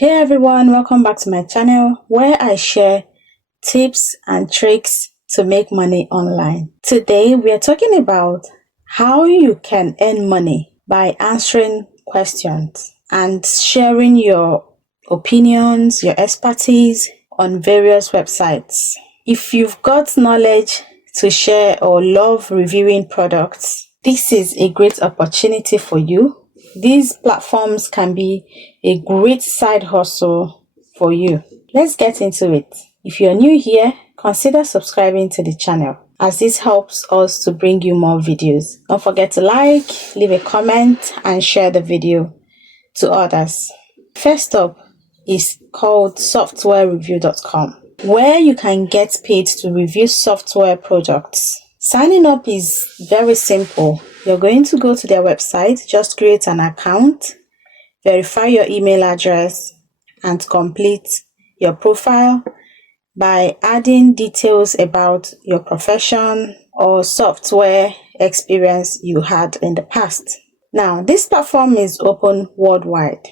Hey everyone, welcome back to my channel where I share tips and tricks to make money online. Today we are talking about how you can earn money by answering questions and sharing your opinions, your expertise on various websites. If you've got knowledge to share or love reviewing products, this is a great opportunity for you. These platforms can be a great side hustle for you. Let's get into it. If you're new here, consider subscribing to the channel as this helps us to bring you more videos. Don't forget to like, leave a comment and share the video to others. First up is called softwarereview.com, where you can get paid to review software products. Signing up is very simple. You're going to go to their website, just create an account, verify your email address, and complete your profile by adding details about your profession or software experience you had in the past. Now, this platform is open worldwide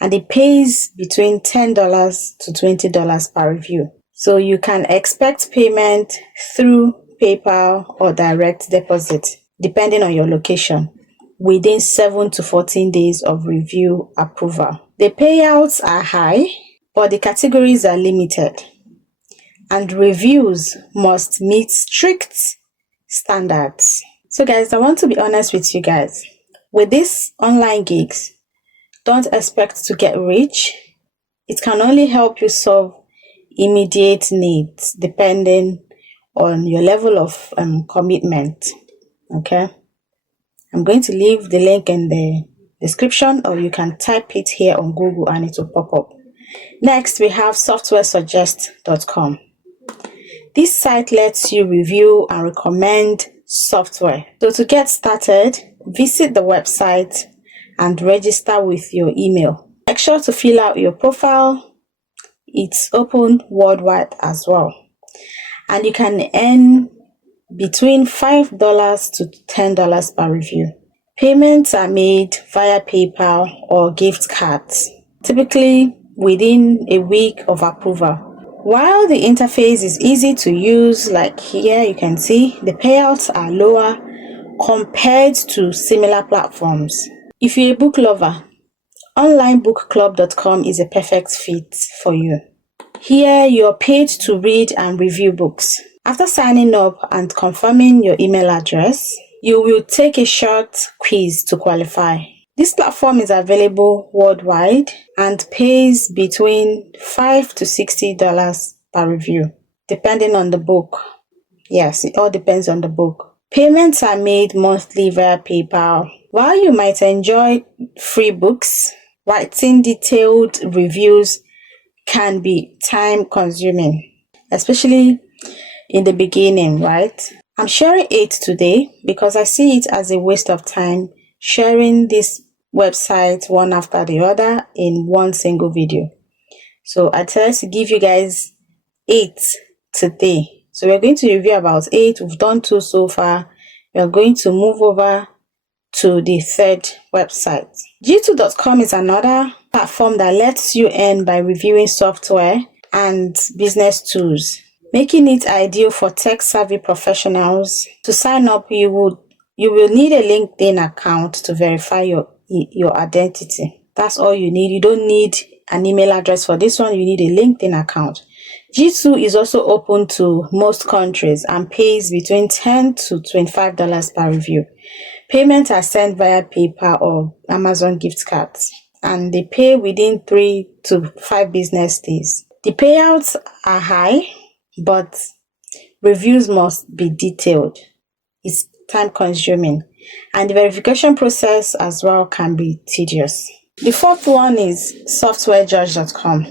and it pays between $10 to $20 per review. So you can expect payment through PayPal or direct deposit, depending on your location, within 7 to 14 days of review approval. The payouts are high, but the categories are limited, and reviews must meet strict standards. So guys, I want to be honest with you guys. With these online gigs, don't expect to get rich. It can only help you solve immediate needs depending on your level of commitment. Okay, I'm going to leave the link in the description, or you can type it here on Google and it will pop up. Next, we have softwaresuggest.com. This site lets you review and recommend software. So to get started, visit the website and register with your email. Make sure to fill out your profile. It's open worldwide as well. And you can earn between $5 to $10 per review. Payments are made via PayPal or gift cards, typically within a week of approval. While the interface is easy to use, like here you can see, the payouts are lower compared to similar platforms. If you're a book lover, onlinebookclub.com is a perfect fit for you. Here you're paid to read and review books. After signing up and confirming your email address, you will take a short quiz to qualify. This platform is available worldwide and pays between $5 to $60 per review, depending on the book. Yes, it all depends on the book. Payments are made monthly via PayPal. While you might enjoy free books, writing detailed reviews can be time consuming, especially in the beginning, right? I'm sharing it today because I see it as a waste of time sharing this website one after the other in one single video. So I decided to give you guys 8 today. So we're going to review about 8. We've done 2 so far. We're going to move over to the third website. G2.com is another platform that lets you earn by reviewing software and business tools, making it ideal for tech-savvy professionals. To sign up, you will need a LinkedIn account to verify your identity. That's all you need. You don't need an email address for this one. You need a LinkedIn account. G2 is also open to most countries and pays between $10 to $25 per review. Payments are sent via PayPal or Amazon gift cards, and they pay within 3 to 5 business days. The payouts are high, but reviews must be detailed. It's time consuming, and the verification process as well can be tedious. The fourth one is softwarejudge.com.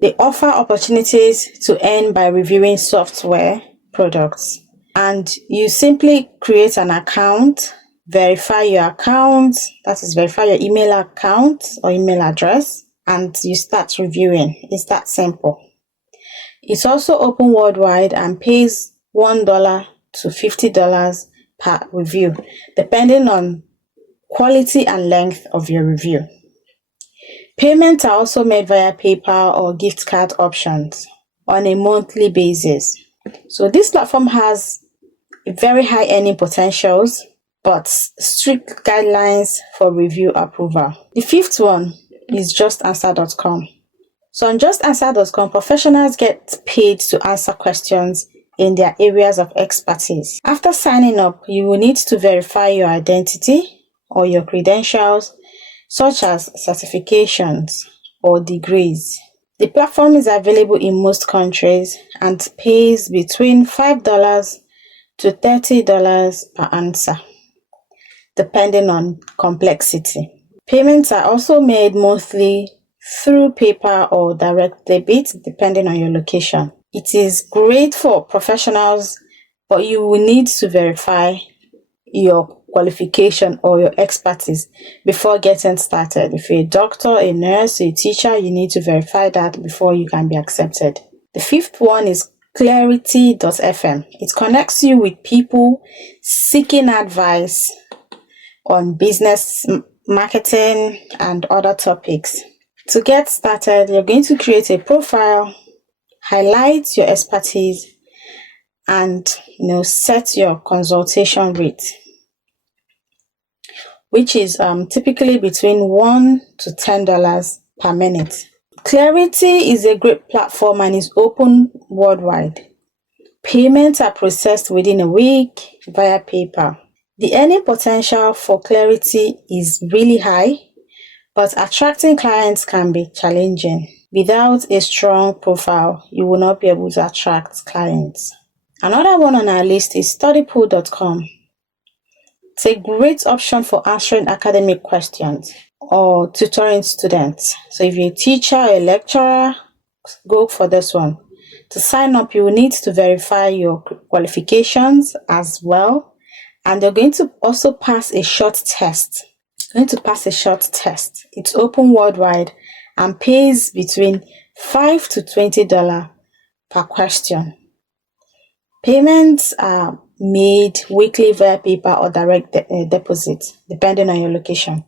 They offer opportunities to earn by reviewing software products, and you simply create an account, verify your account, that is, verify your email account or email address, and you start reviewing. It's that simple. It's also open worldwide and pays $1 to $50 per review, depending on quality and length of your review. Payments are also made via PayPal or gift card options on a monthly basis. So this platform has very high earning potentials, but strict guidelines for review approval. The fifth one is justanswer.com. So on justanswer.com, professionals get paid to answer questions in their areas of expertise. After signing up, you will need to verify your identity or your credentials, such as certifications or degrees. The platform is available in most countries and pays between $5 to $30 per answer, depending on complexity. Payments are also made monthly through PayPal or direct debit, depending on your location. It is great for professionals, but you will need to verify your qualification or your expertise before getting started. If you're a doctor, a nurse, a teacher, you need to verify that before you can be accepted. The fifth one is clarity.fm. It connects you with people seeking advice on business, marketing, and other topics. To get started, you're going to create a profile, highlight your expertise, and set your consultation rate, which is typically between $1 to $10 per minute. Clarity is a great platform and is open worldwide. Payments are processed within a week via PayPal. The earning potential for Clarity is really high, but attracting clients can be challenging. Without a strong profile, you will not be able to attract clients. Another one on our list is studypool.com. It's a great option for answering academic questions or tutoring students. So if you're a teacher or a lecturer, go for this one. To sign up, you will need to verify your qualifications as well. And you're going to also pass a short test. It's open worldwide and pays between $5 to $20 per question. Payments are made weekly via PayPal or direct deposit, depending on your location.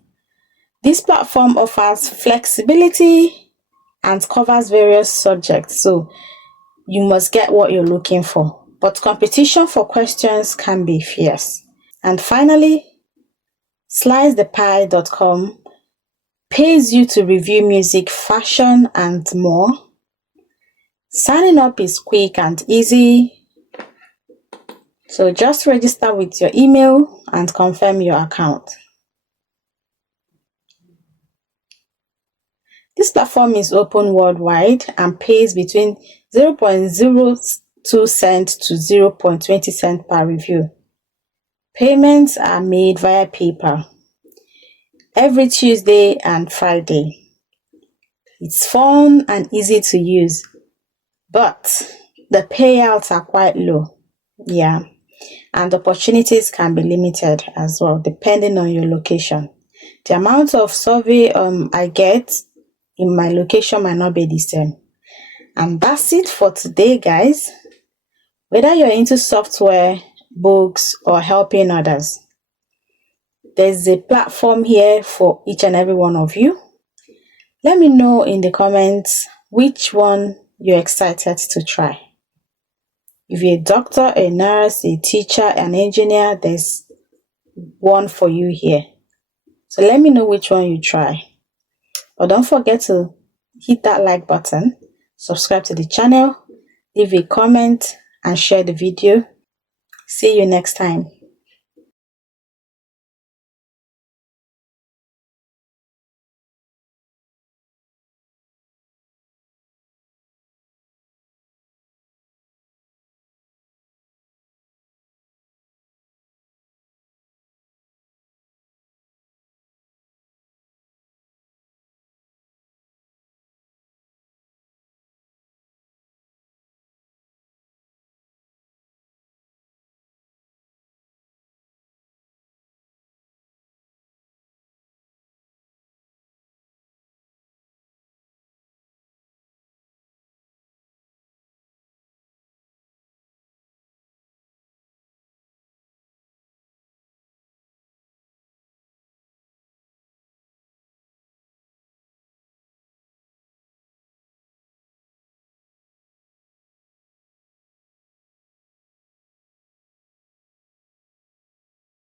This platform offers flexibility and covers various subjects, so you must get what you're looking for. But competition for questions can be fierce. And finally, slicethepie.com pays you to review music, fashion, and more. Signing up is quick and easy. So just register with your email and confirm your account. This platform is open worldwide and pays between 0.02 cents to 0.20 cents per review. Payments are made via PayPal every Tuesday and Friday. It's fun and easy to use, but the payouts are quite low. And opportunities can be limited as well, depending on your location. The amount of survey I get in my location might not be the same. And that's it for today, guys. Whether you're into software, books, or helping others, there's a platform here for each and every one of you. Let me know in the comments which one you're excited to try. If you're a doctor, a nurse, a teacher, an engineer, there's one for you here. So let me know which one you try. But don't forget to hit that like button, subscribe to the channel, leave a comment, and share the video. See you next time.